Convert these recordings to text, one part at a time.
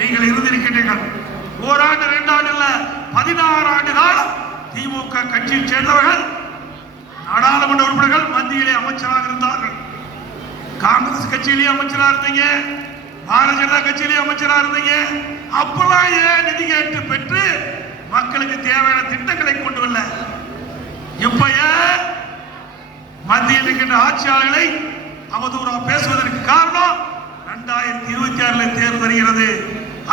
நீங்கள் இருந்திருக்கின்றீர்கள். ஓராண்டு 2 ஆண்டு இல்ல 16 ஆண்டு காலம் திமுக கட்சியை சேர்ந்தவர்கள் நாடாளுமன்ற உறுப்பினர்கள் மத்தியிலே அமைச்சராக இருந்தார்கள். காங்கிரஸ் கட்சியிலேயே அமைச்சராக இருந்தீங்க, பாரதிய ஜனதா கட்சியிலேயே அமைச்சராக இருந்தீங்க. அப்பெல்லாம் ஏன் நிதி கேட்டு பெற்று மக்களுக்கு தேவையான திட்டங்களை கொண்டு வரல? இப்ப ஏன் மத்தியில் இருக்கின்ற ஆட்சியாளர்களை அவதூறா பேசுவதற்கு காரணம் 2026 தேர்தல் வருகிறது.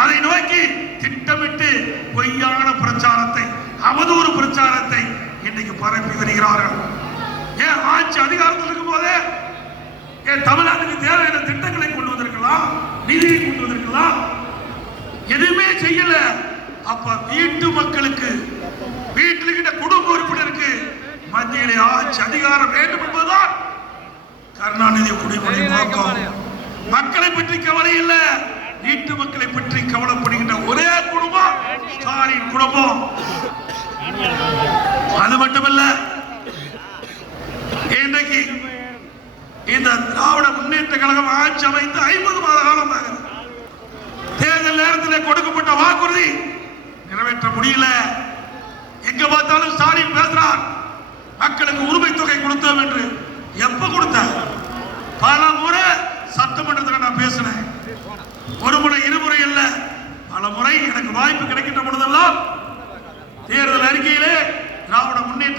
அதை நோக்கி திட்டமிட்டு பொய்யான பிரச்சாரத்தை, அவதூறு பிரச்சாரத்தை இன்னைக்கு பரப்பி வருகிறார்கள். ஏன் ஆட்சி அதிகாரத்தில் இருக்கும் போதே ஏன் தமிழ்நாட்டுக்கு தேவையான திட்டங்களை கொண்டு வந்திருக்கலாம், நிதியை கொண்டு வந்திருக்கலாம், எதுவுமே செய்யல. அப்ப வீட்டு மக்களுக்கு, வீட்டில் இருக்கின்ற குடும்ப உறுப்பினருக்கு மத்தியிலே ஆட்சி அதிகாரம் வேண்டும் என்பதுதான் கருணாநிதி குடிமொழி நோக்கம். மக்களை பற்றி கவலை இல்ல, வீட்டு மக்களை பற்றி கவலைப்படுகின்ற ஒரே குடும்பம் ஸ்டாலின் குடும்பம். அது மட்டுமல்ல, இன்றைக்கு இந்த திராவிட முன்னேற்ற கழகம் ஆட்சி அமைத்து 50 மாத காலம் ஆகிறது. தேர்தல் நேரத்தில் கொடுக்கப்பட்ட வாக்குறுதி நிறைவேற்ற முடியல. எங்க பார்த்தாலும் ஸ்டாலின் பேசுறார், மக்களுக்கு உரிமை தொகை கொடுத்தோம் என்று. எப்ப கொடுத்த? பல முறை சட்டமன்றத்தில் நான் பேசினேன். ஒரு முறை இருமுறை இல்ல, பல முறை எனக்கு வாய்ப்பு கிடைக்கின்ற பொழுதெல்லாம் தேர்தல் அறிக்கையிலே திராவிட முன்னேற்ற